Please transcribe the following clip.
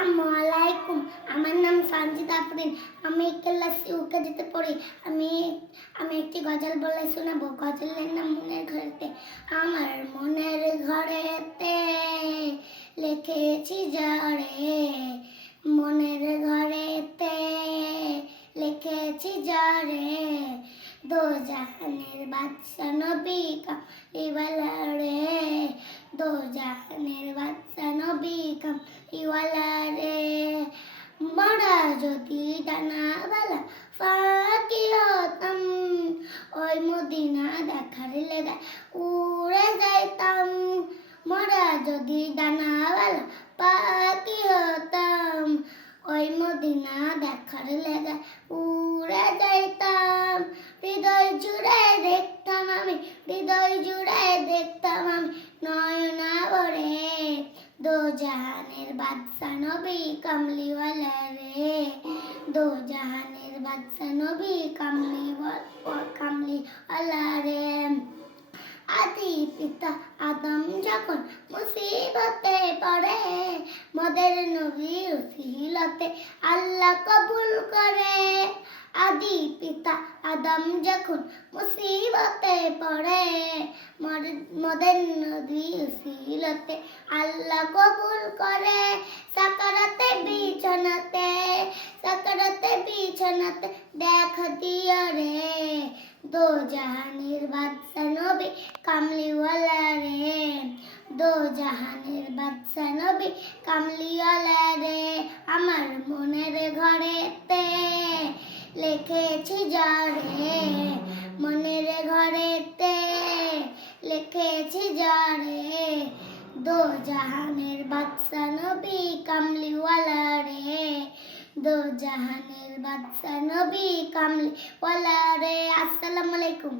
আসসালামু আলাইকুম আমার নাম সানজিদা আফরিন। আমি ক্লাস ইউকেজিতে পড়ি। আমি আমি একটি গজল বলে শোনাবো। গজলের নাম মনের ঘরেতে। আমার মনের ঘরেতে লিখেছি যারে মনের ঘরেতে লিখেছি যারে দো জাহানের বাদশা নবী কামলিওয়ালা রে দো জাহানের বাদশা নবী কামলিওয়ালা মরা যদি ডানাওয়ালা ফাঁকি হতাম ওই মদিনা দেখার লেগে উড়ে যাইতাম মরা যদি ডানাওয়ালা পাখি হতাম ওই মদিনা দেখার লেগে উড়ে যাইতাম দেখতাম আমি, হৃদয় দেখতাম আমি। নয়না ভরে দো জাহানের বাদশা নবী রে। দো জাহানের বাদশা নবী কামলি রে। আদি পিতা আদম যখন মুসিবতে পড়ে, মদের নবী উসিলতে আল্লাহ কবুল করে। আদি পিতা আদম যখন মুসিবতে পড়ে মদের নবী উসিলতে আল্লাহ কবুল করে। সাকারাতে বিছানাতে সাকারাতে বিছানাতে দেখা দিয়া রে। দো জাহানের বাদশা নবী কামলিওয়ালা দো জাহানের বাদশা নবী কামলিওয়ালা রে আমার মনের ঘরেতে লিখেছি যারে মনের ঘরেতে লিখেছি যারে দো জাহানের বাদশা নবী কামলিওয়ালা রে দো জাহানের বাদশা নবী কামলিওয়ালা রে আসসালামু আলাইকুম।